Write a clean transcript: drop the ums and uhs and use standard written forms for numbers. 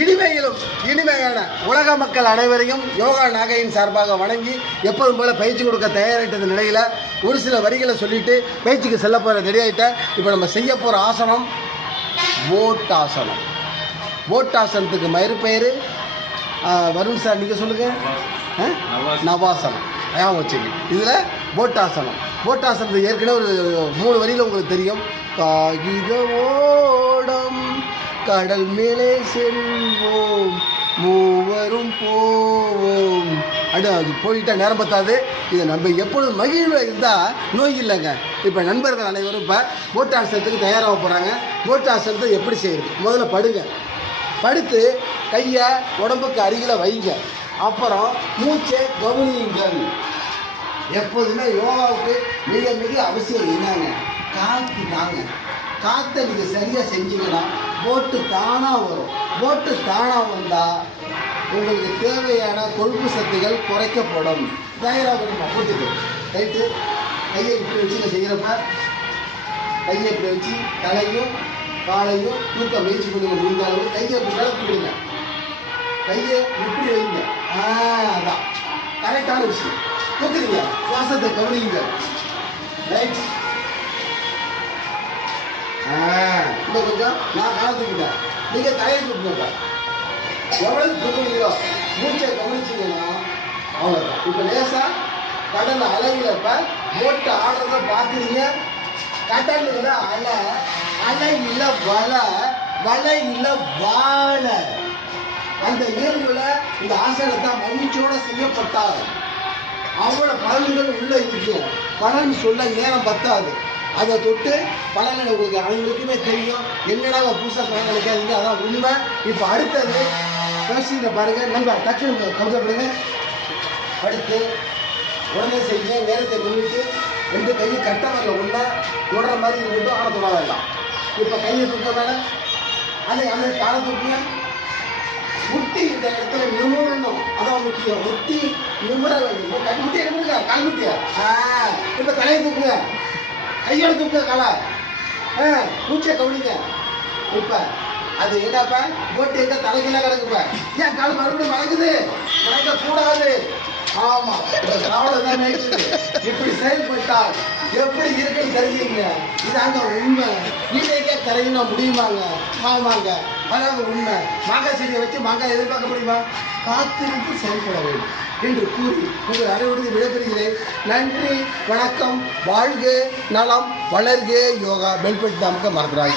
இனிமையிலும் இனிமையான உலக மக்கள் அனைவரையும் யோகா நாகையின் சார்பாக வணங்கி எப்போதும் போல பயிற்சி கொடுக்க தயாரிட்ட நிலையில் ஒரு சில வரிகளை சொல்லிட்டு பயிற்சிக்கு செல்ல போகிற ரெடி ஆகிட்ட. இப்போ நம்ம செய்ய போகிற ஆசனம் போட்டாசனம். போட்டாசனத்துக்கு மறுபெயர் வருண் சார் நீங்கள் சொல்லுங்கள், நவாசனம். ஏன் வச்சுங்க இதில் போட்டாசனம். போட்டாசனத்துக்கு ஏற்கனவே ஒரு 3 வரியில் உங்களுக்கு தெரியும். காகித ஓடம் கடல் மேலே செல்வோம் மூவரும் போவோம் அது போயிட்டா நேரம் பத்தாது. இதை நம்ம எப்பொழுதும் மகிழ்வு இருந்தால் நோய் இல்லைங்க. இப்போ நண்பர்கள் அனைவரும் இப்போ போட்டாசனத்துக்கு தயாராக போகிறாங்க. போட்டாசனத்தை எப்படி செய்யுது? முதல்ல படுங்க. படுத்து கையை உடம்புக்கு அருகில் வைங்க. அப்புறம் மூச்சை கவனியுங்கள். எப்போதுமே யோகாவுக்கு மிக மிக அவசியம் என்னங்க? காற்று தாங்க. காற்றை நீங்கள் சரியாக செஞ்சீங்கன்னா போட்டு தானாக வரும். போட்டு தானாக வந்தால் உங்களுக்கு தேவையான கொழுப்பு சத்துகள் குறைக்கப்படும். தயாராக பண்ணுமா போட்டுக்கு ரைட்டு. கையை இப்படி வச்சு செய்கிறப்ப கையை இப்படி வச்சு தலையும் காலையும் தூக்க முயற்சி பண்ணுங்க. முடிந்த அளவு கையை இப்படி விளக்கி விடுங்க. கையை இப்படி வைங்க. அதான் கரெக்டான விஷயம். தூக்குறீங்க, சுவாசத்தை கவனிங்க. ரைட். இன்னும் கொஞ்சம் நான் காலத்துக்கிட்டேன். நீங்கள் தலையை தூக்குங்க. எவ்வளவு தூக்குறீங்களோ மூச்சை கவனிச்சிங்கன்னா அவ்வளோதான். இப்போ லேசாக கடல் அலையில் இப்போ போட்டு ஆடுறத பார்க்குறீங்க. கடல் இல்லை அலை, அலை இல்லை வலை, வலை இல்லை வாழை. அந்த இயல்புல இந்த ஆசனத்தை மகிழ்ச்சியோடு செய்யப்பட்டால் அவ்வளோ பலன்கள் உள்ளே இருக்கும். பலன் சொல்ல நேரம் பத்தாது. அதை தொட்டு பலன் உங்களுக்கு அனைவருக்குமே தெரியும். என்னடா புதுசாக பலன் நினைக்காதீங்க, அதான் உண்மை. இப்போ அடுத்தது பேசிக்கிற பாருங்க. நம்ம டக்குன்னு கவுதப்படுங்க. அடுத்து உடனே செய்ய நேரத்தை முன்னிட்டு 2 கையை கட்ட வரல ஒன்றா தொடுற மாதிரி இருக்கட்டும். ஆனால் தொட வேண்டாம். இப்போ கையை தூக்க மேலே அதை அந்த காலை தூக்குங்க. முட்டி இந்த இடத்துல நிமிரணும், அதான் முக்கியம். முட்டி நிமிர வேண்டும். முட்டியை நிமிருங்க, கால் முட்டியா. இப்போ தலையை தூக்குங்க, கையோட தூக்குங்க காலை. மூச்சை கவனிங்க. இப்போ அது என்னப்பா போட்டு எங்க தலைகீழ கிடக்குப்ப. ஏன் கால் மறுபடியும் மறக்குது? மறக்கக்கூடாது. ஆமாம், அவ்வளோதான் நினைக்குது. இப்படி செயல்பட்டால் எப்படி இருக்குன்னு தெரிஞ்சுங்க. இதாங்க உண்மை. வீட்டைக்கே கரையினா முடியுமாங்க? ஆமாங்க, அதாவது உண்மை. மாங்காய் செடியை வச்சு மாங்காய் எதிர்பார்க்க முடியுமா? காத்திருந்து செயல்பட வேண்டும் என்று கூறி உங்கள் அனைவருக்கும் விடைபெறுகிறேன். நன்றி, வணக்கம். வாழ்க நலம், வளர்க யோகா. பெல்பெட் தாமுக்க மறந்துடாது.